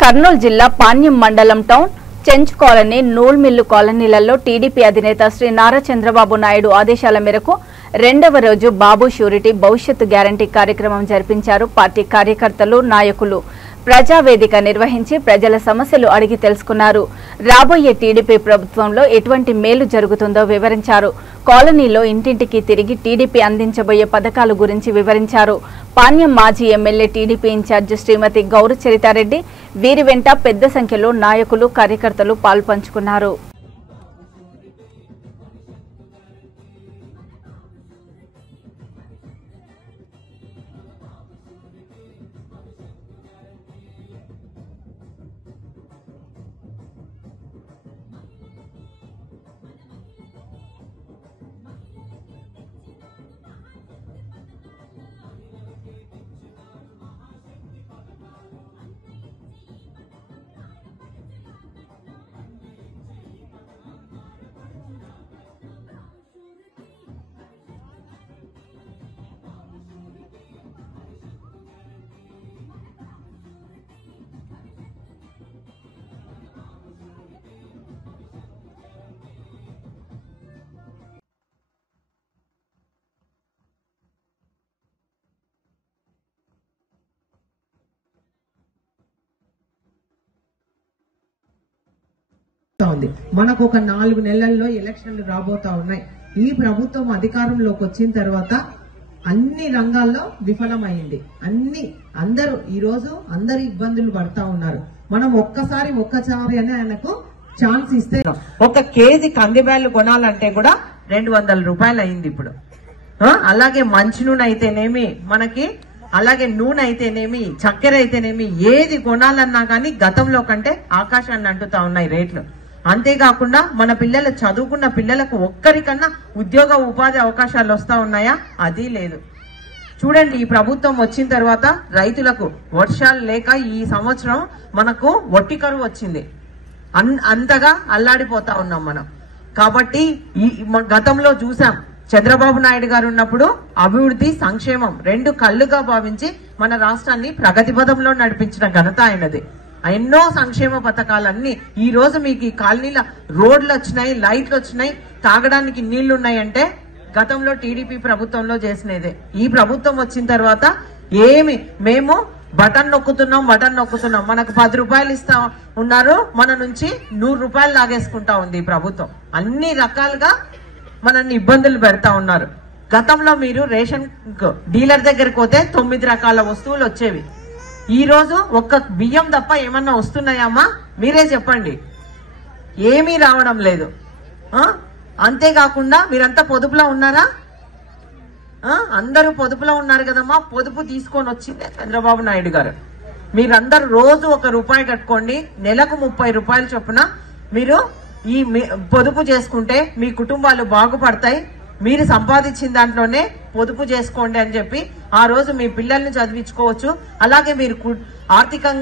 కర్నూలు జిల్లా పాణ్యం మండలం town Chenchu colony నూల్ మిల్లు కాలనీలలో టీడీపీ అధినేత శ్రీ నారా చంద్రబాబు నాయుడు ఆదేశాల మేరకు రెండవ రోజు బాబు షూరిటీ భవిష్యత్తు గ్యారంటీ కార్యక్రమం జరిపించారు. పార్టీ కార్యకర్తలు, నాయకులు ప్రజావేదిక నిర్వహించి ప్రజల సమస్యలు అడిగి తెలుసుకున్నారు. రాబోయే టీడీపీ ప్రభుత్వంలో ఎటువంటి మేలు జరుగుతుందో వివరించారు. కాలనీలో ఇంటింటికి తిరిగి టీడీపీ అందించబోయే పథకాల గురించి వివరించారు. పాణ్యం మాజీ ఎమ్మెల్యే టీడీపీ ఇన్ఛార్జి శ్రీమతి గౌరు చరితారెడ్డి, వీరి వెంట పెద్ద సంఖ్యలో నాయకులు, కార్యకర్తలు పాల్పంచుకున్నారు. మనకు ఒక 4 నెలల్లో ఎలక్షన్లు రాబోతా ఉన్నాయి. ఈ ప్రభుత్వం అధికారంలోకి వచ్చిన తర్వాత అన్ని రంగాల్లో విఫలమైంది. అందరూ ఈరోజు అందరు ఇబ్బందులు పడతా ఉన్నారు. మనం ఒక్కసారి అని ఆయనకు ఛాన్స్ ఇస్తే ఒక కేజీ కందిబ్యాళ్లు కొనాలంటే కూడా 200 రూపాయలు అయింది ఇప్పుడు. అలాగే మంచి నూనె అయితేనేమి, మనకి అలాగే నూనె అయితేనేమి, చక్కెర అయితేనేమి, ఏది కొనాలన్నా కానీ గతంలో కంటే ఆకాశాన్ని అంటుతా ఉన్నాయి రేట్లు. అంతేకాకుండా మన పిల్లలు, చదువుకున్న పిల్లలకు ఒక్కరికన్నా ఉద్యోగ ఉపాధి అవకాశాలు వస్తా ఉన్నాయా? అది లేదు. చూడండి, ఈ ప్రభుత్వం వచ్చిన తర్వాత రైతులకు వర్షాలు లేక ఈ సంవత్సరం మనకు వట్టి కరువు వచ్చింది. అంతగా అల్లాడిపోతా ఉన్నాం మనం. కాబట్టి గతంలో చూసాం, చంద్రబాబు నాయుడు గారు ఉన్నప్పుడు అభివృద్ధి, సంక్షేమం 2 కళ్ళుగా భావించి మన రాష్ట్రాన్ని ప్రగతి పథంలో నడిపించిన ఘనత ఆయనది. ఎన్నో సంక్షేమ పథకాలన్నీ ఈ రోజు మీకు ఈ కాలనీల రోడ్లు వచ్చినాయి, లైట్లు వచ్చినాయి, తాగడానికి నీళ్లు ఉన్నాయంటే గతంలో టీడీపీ ప్రభుత్వంలో చేసినదే. ఈ ప్రభుత్వం వచ్చిన తర్వాత మేము బటన్ నొక్కుతున్నాం. మనకు 10 రూపాయలు ఇస్తా ఉన్నారు, మన నుంచి 100 రూపాయలు లాగేసుకుంటా ఉంది ఈ ప్రభుత్వం. అన్ని రకాలుగా మనల్ని ఇబ్బందులు పెడతా ఉన్నారు. గతంలో మీరు రేషన్ డీలర్ దగ్గరికి పోతే 9 రకాల వస్తువులు వచ్చేవి. ఈ రోజు ఒక్క బియ్యం తప్ప ఏమన్నా వస్తున్నాయమ్మా? మీరే చెప్పండి. ఏమీ రావడం లేదు. అంతేకాకుండా మీరంతా పొదుపులో ఉన్నారా? అందరూ పొదుపులో ఉన్నారు కదమ్మా. పొదుపు తీసుకొని వచ్చిందే చంద్రబాబు నాయుడు గారు. మీరందరూ రోజు 1 రూపాయి కట్టుకోండి, నెలకు 30 రూపాయలు చొప్పున మీరు ఈ పొదుపు చేసుకుంటే మీ కుటుంబాలు బాగుపడతాయి. మీరు సంపాదించిన దాంట్లోనే పొదుపు చేసుకోండి అని చెప్పి ఆ రోజు మీ పిల్లల్ని చదివించుకోవచ్చు. అలాగే మీరు ఆర్థికంగా